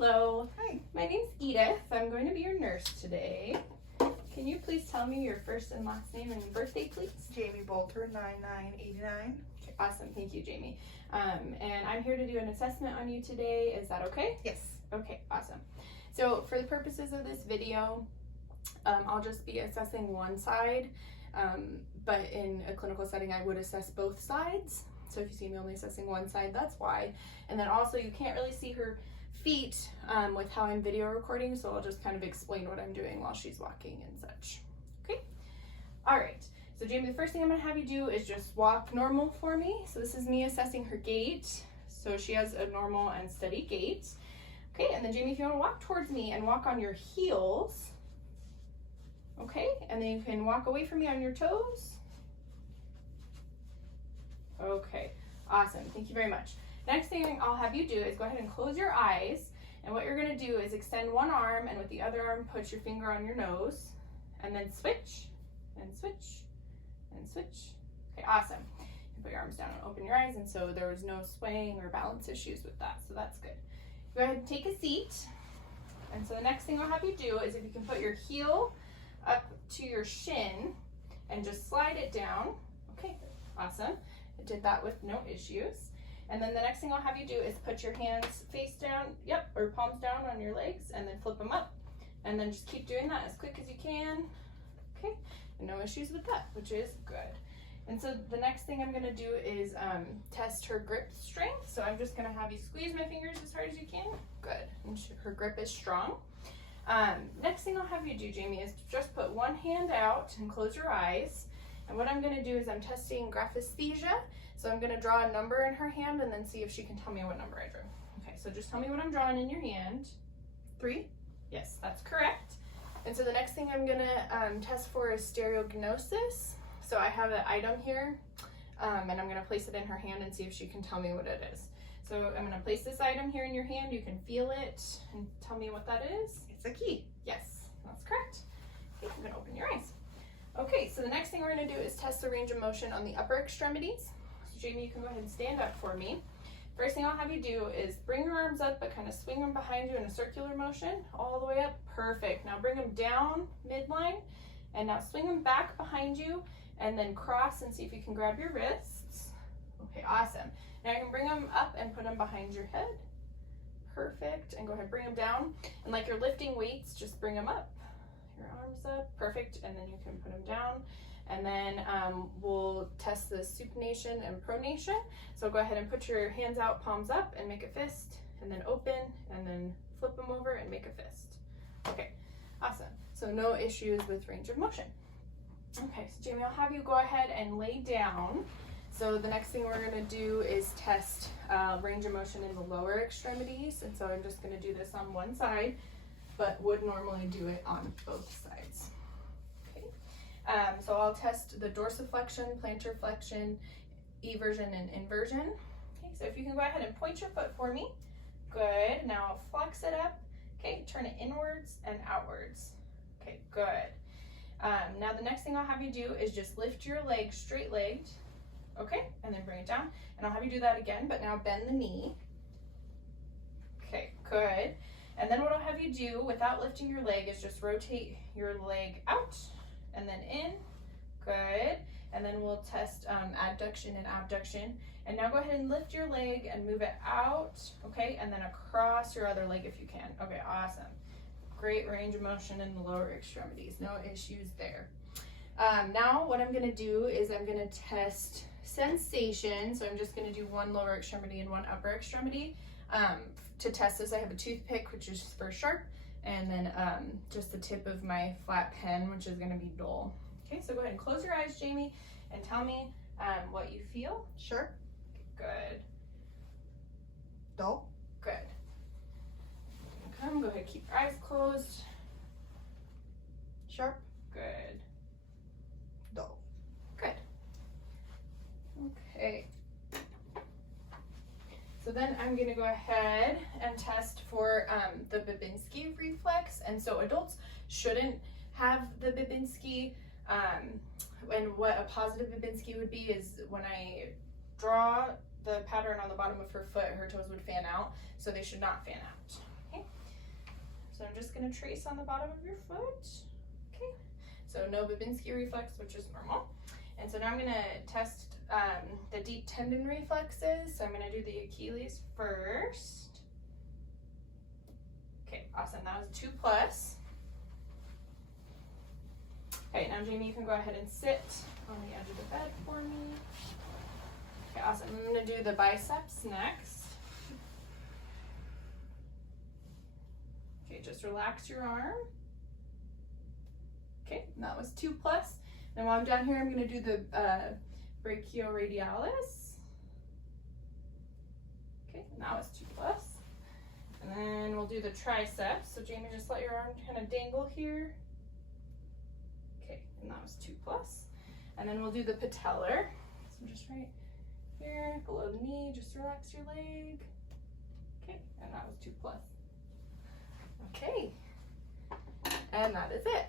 Hello. Hi. My name's Edith. I'm going to be your nurse today. Can you please tell me your first and last name and birthday, please? Jamie Bolter, 9989. Okay, awesome. Thank you, Jamie. And I'm here to do an assessment on you today. Is that okay? Yes. Okay, awesome. So for the purposes of this video, I'll just be assessing one side, but in a clinical setting, I would assess both sides. So if you see me only assessing one side, that's why. And then also you can't really see her feet with how I'm video recording, so I'll just kind of explain what I'm doing while she's walking and such. Okay? All right. So Jamie, the first thing I'm gonna have you do is just walk normal for me. So this is me assessing her gait. So she has a normal and steady gait. Okay, and then Jamie, if you wanna walk towards me and walk on your heels, okay, and then you can walk away from me on your toes. Okay, awesome, thank you very much. Next thing I'll have you do is go ahead and close your eyes, and what you're gonna do is extend one arm, and with the other arm, put your finger on your nose, and then switch, and switch, and switch. Okay, awesome. You put your arms down and open your eyes, and so there was no swaying or balance issues with that, so that's good. Go ahead and take a seat, and so the next thing I'll have you do is if you can put your heel up to your shin, and just slide it down. Okay, awesome. I did that with no issues. And then the next thing I'll have you do is put your hands face down, or palms down on your legs, and then flip them up. And then just keep doing that as quick as you can. Okay, and no issues with that, which is good. And so the next thing I'm gonna do is test her grip strength. So I'm just gonna have you squeeze my fingers as hard as you can. Good, and her grip is strong. Next thing I'll have you do, Jamie, is just put one hand out and close your eyes. And what I'm gonna do is I'm testing graphesthesia. So I'm gonna draw a number in her hand and then see if she can tell me what number I drew. Okay, so just tell me what I'm drawing in your hand. 3? Yes, that's correct. And so the next thing I'm gonna test for is stereognosis. So I have an item here, and I'm gonna place it in her hand and see if she can tell me what it is. So I'm gonna place this item here in your hand. You can feel it and tell me what that is. It's a key. Yes, that's correct. Okay, you can open your eyes. Okay, so the next thing we're gonna do is test the range of motion on the upper extremities. So Jamie, you can go ahead and stand up for me. First thing I'll have you do is bring your arms up, but kind of swing them behind you in a circular motion, all the way up. Perfect. Now bring them down midline, and now swing them back behind you, and then cross and see if you can grab your wrists. Okay, awesome. Now you can bring them up and put them behind your head. Perfect. And go ahead, bring them down. And like you're lifting weights, just bring them up. Your arms up, perfect, and then you can put them down. And then we'll test the supination and pronation. So go ahead and put your hands out, palms up, and make a fist, and then open, and then flip them over and make a fist. Okay, awesome. So no issues with range of motion. Okay, so Jamie, I'll have you go ahead and lay down. So the next thing we're gonna do is test range of motion in the lower extremities. And so I'm just gonna do this on one side, but would normally do it on both sides. Okay. So I'll test the dorsiflexion, plantar flexion, eversion, and inversion. Okay, so if you can go ahead and point your foot for me. Good. Now flex it up. Okay, turn it inwards and outwards. Okay, good. Now the next thing I'll have you do is just lift your leg straight-legged. Okay, and then bring it down. And I'll have you do that again, but now bend the knee. Okay, good. And then what I'll have you do without lifting your leg is just rotate your leg out and then in. Good. And then we'll test adduction and abduction. And now go ahead and lift your leg and move it out. Okay, and then across your other leg if you can. Okay, awesome. Great range of motion in the lower extremities. No issues there. Now what I'm gonna do is I'm gonna test sensation. So I'm just gonna do one lower extremity and one upper extremity. To test this, I have a toothpick, which is for sharp, and then just the tip of my flat pen, which is gonna be dull. Okay, so go ahead and close your eyes, Jamie, and tell me what you feel. Sharp. Good. Dull. Good. Come, go ahead, keep your eyes closed. Sharp. Good. Dull. Good. Okay. So then I'm gonna go ahead and test for the Babinski reflex. And so adults shouldn't have the Babinski. And what a positive Babinski would be is when I draw the pattern on the bottom of her foot, her toes would fan out. So they should not fan out. Okay. So I'm just gonna trace on the bottom of your foot. Okay, so no Babinski reflex, which is normal. And so now I'm gonna test the deep tendon reflexes. So I'm gonna do the Achilles first. Okay, awesome, that was 2+. Okay, now Jamie, you can go ahead and sit on the edge of the bed for me. Okay, awesome, I'm gonna do the biceps next. Okay, just relax your arm. Okay, and that was 2+. And while I'm down here, I'm gonna do the brachioradialis. Okay, and that was 2+. And then we'll do the triceps. So Jamie, just let your arm kind of dangle here. Okay, and that was 2+. And then we'll do the patellar. So just right here, below the knee, just relax your leg. Okay, and that was 2+. Okay, and that is it.